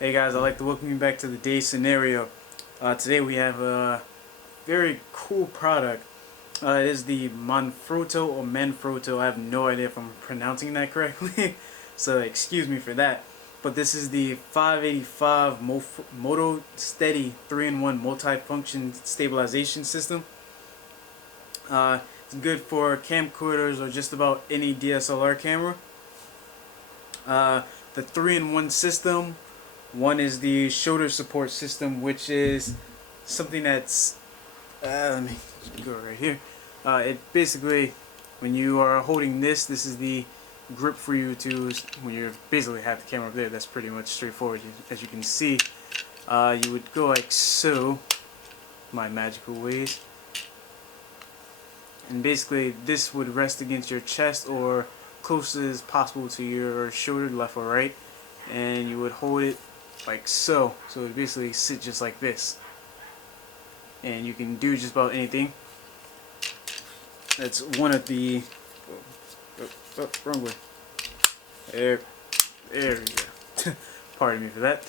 Hey guys, I'd like to welcome you back to the TheDazeScenario. Today we have a very cool product. It is the Manfrotto. I have no idea if I'm pronouncing that correctly, so excuse me for that. But this is the 585 ModoSteady 3-in-1 multifunction stabilization system. It's good for camcorders or just about any DSLR camera. The 3-in-1 system. One is the shoulder support system, which is something that's let me go right here. It basically, when you are holding this is the grip for you to, when you basically have the camera up there. That's pretty much straightforward. As you can see, you would go like so, my magical ways, and basically this would rest against your chest or close as possible to your shoulder, left or right, and you would hold it like so. So it would basically sit just like this, and you can do just about anything. That's one of the wrong way. There we go. Pardon me for that.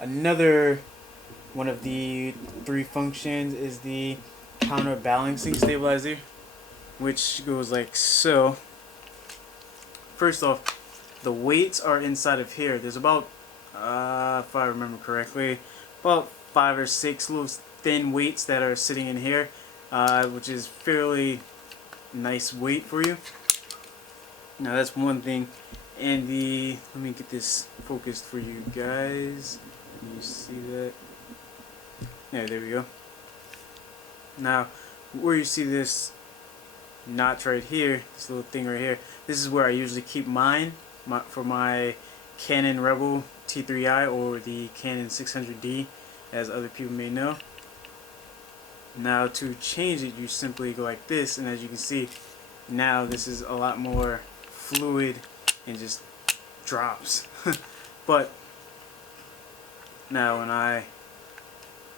Another one of the three functions is the counterbalancing stabilizer, which goes like so. First off, the weights are inside of here. There's about, if I remember correctly, about 5 or 6 little thin weights that are sitting in here, which is fairly nice weight for you. Now that's one thing. And let me get this focused for you guys. Can you see that? Yeah, there we go. Now, where you see this notch right here, this little thing right here, this is where I usually keep mine for my Canon Rebel T3i or the Canon 600D, as other people may know. Now to change it, you simply go like this, and as you can see, now this is a lot more fluid and just drops. But now when I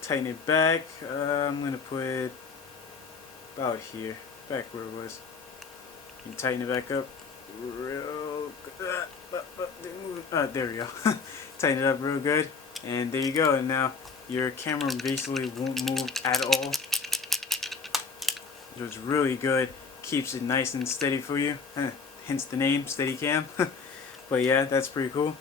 tighten it back, I'm going to put it about here, back where it was. You can tighten it back up real good. There we go. Tighten it up real good, and there you go. And now your camera basically won't move at all. So it's really good. Keeps it nice and steady for you. Hence the name, Steadicam. But yeah, that's pretty cool.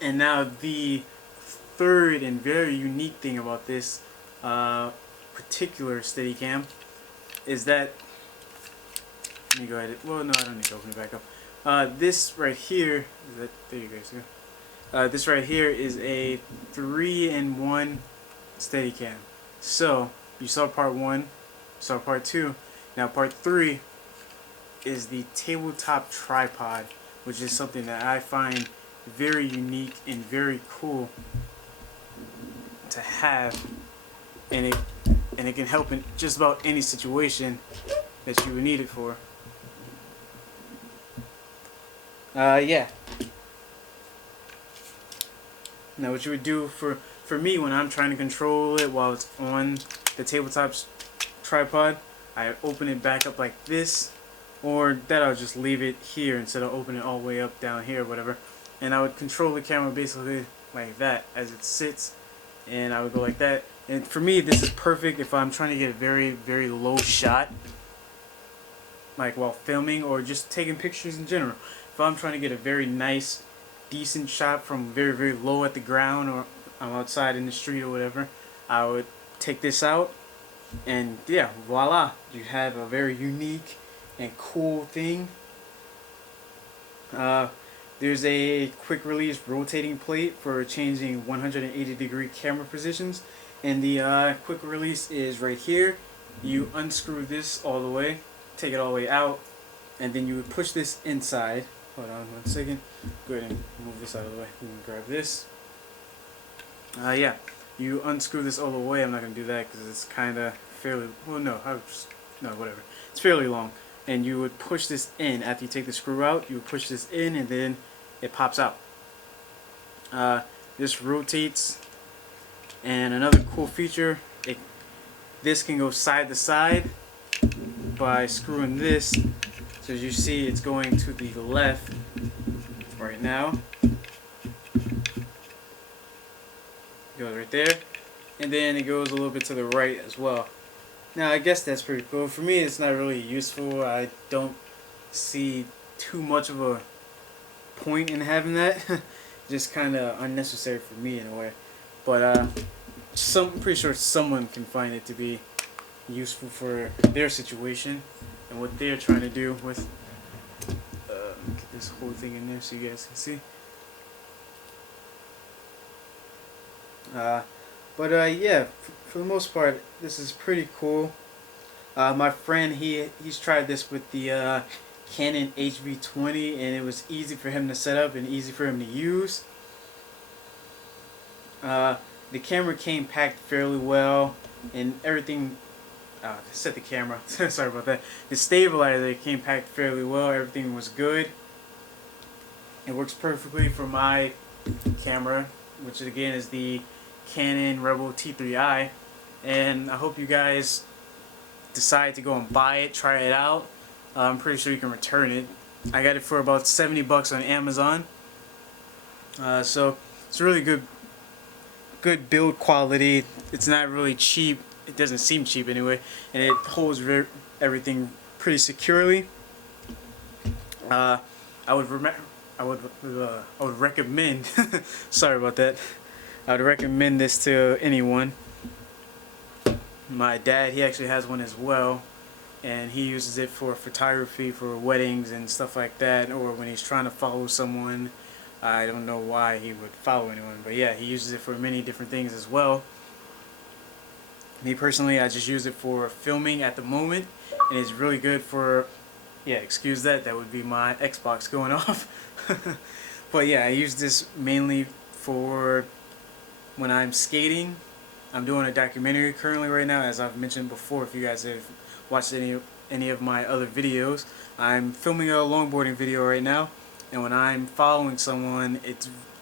And now the third and very unique thing about this particular Steadicam is that, let me go ahead. Well, no, I don't need to open it back up. This right here, there you guys go. This right here is a 3-in-1 Steadicam. So you saw part 1, you saw part 2. Now part 3 is the tabletop tripod, which is something that I find very unique and very cool to have, and it can help in just about any situation that you would need it for. Yeah. Now what you would do for me when I'm trying to control it while it's on the tabletop tripod, I open it back up like this, or that I'll just leave it here instead of opening it all the way up down here or whatever, and I would control the camera basically like that as it sits, and I would go like that. And for me, this is perfect if I'm trying to get a very, very low shot, like while filming or just taking pictures in general. If I'm trying to get a very nice, decent shot from very, very low at the ground, or I'm outside in the street or whatever, I would take this out, and yeah, voila, you have a very unique and cool thing. There's a quick release rotating plate for changing 180-degree camera positions, and the quick release is right here. You unscrew this all the way, take it all the way out, and then you would push this inside. Hold on 1 second. Go ahead and move this out of the way. We can grab this. Yeah, you unscrew this all the way. I'm not gonna do that because it's kind of fairly, well, no, whatever. It's fairly long. And you would push this in. After you take the screw out, you would push this in, and then it pops out. This rotates, and another cool feature, this can go side to side by screwing this. So as you see, it's going to the left, right now. Goes right there, and then it goes a little bit to the right as well. Now I guess that's pretty cool. For me, it's not really useful. I don't see too much of a point in having that. Just kind of unnecessary for me in a way. But I'm pretty sure someone can find it to be useful for their situation and what they're trying to do with. Get this whole thing in there so you guys can see. Yeah, for the most part, this is pretty cool. My friend, he's tried this with the Canon HV20, and it was easy for him to set up and easy for him to use. The camera came packed fairly well, and everything. Set the camera. Sorry about that. The stabilizer came packed fairly well. Everything was good. It works perfectly for my camera, which again is the Canon Rebel T3i, and I hope you guys decide to go and buy it, try it out. I'm pretty sure you can return it. I got it for about $70 on Amazon. So it's really good build quality. It's not really cheap. It doesn't seem cheap anyway, and it holds everything pretty securely. I would recommend. Sorry about that. I would recommend this to anyone. My dad, he actually has one as well, and he uses it for photography, for weddings and stuff like that, or when he's trying to follow someone. I don't know why he would follow anyone, but yeah, he uses it for many different things as well. Me personally, I just use it for filming at the moment, and it's really good for, yeah, excuse that, that would be my Xbox going off. But yeah, I use this mainly for when I'm skating. I'm doing a documentary currently right now, as I've mentioned before. If you guys have watched any of my other videos, I'm filming a longboarding video right now, and when I'm following someone,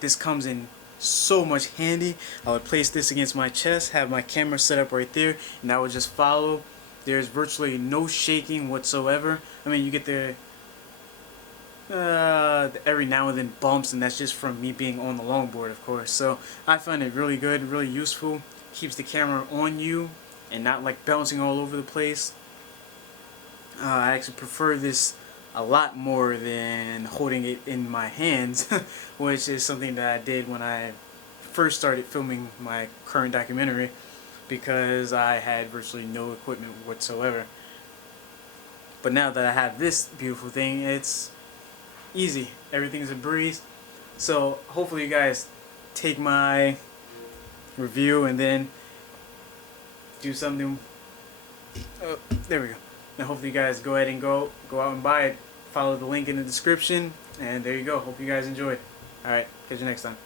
this comes in so much handy. I would place this against my chest, have my camera set up right there, and I would just follow. There's virtually no shaking whatsoever. I mean, you get the every now and then bumps, and that's just from me being on the longboard, of course. So I find it really good, really useful. Keeps the camera on you and not like bouncing all over the place. I actually prefer this a lot more than holding it in my hands, which is something that I did when I first started filming my current documentary, because I had virtually no equipment whatsoever. But now that I have this beautiful thing, it's easy. Everything is a breeze. So hopefully you guys take my review and then do something. Oh, there we go. And hopefully you guys go ahead and go out and buy it. Follow the link in the description, and there you go. Hope you guys enjoyed. Alright, catch you next time.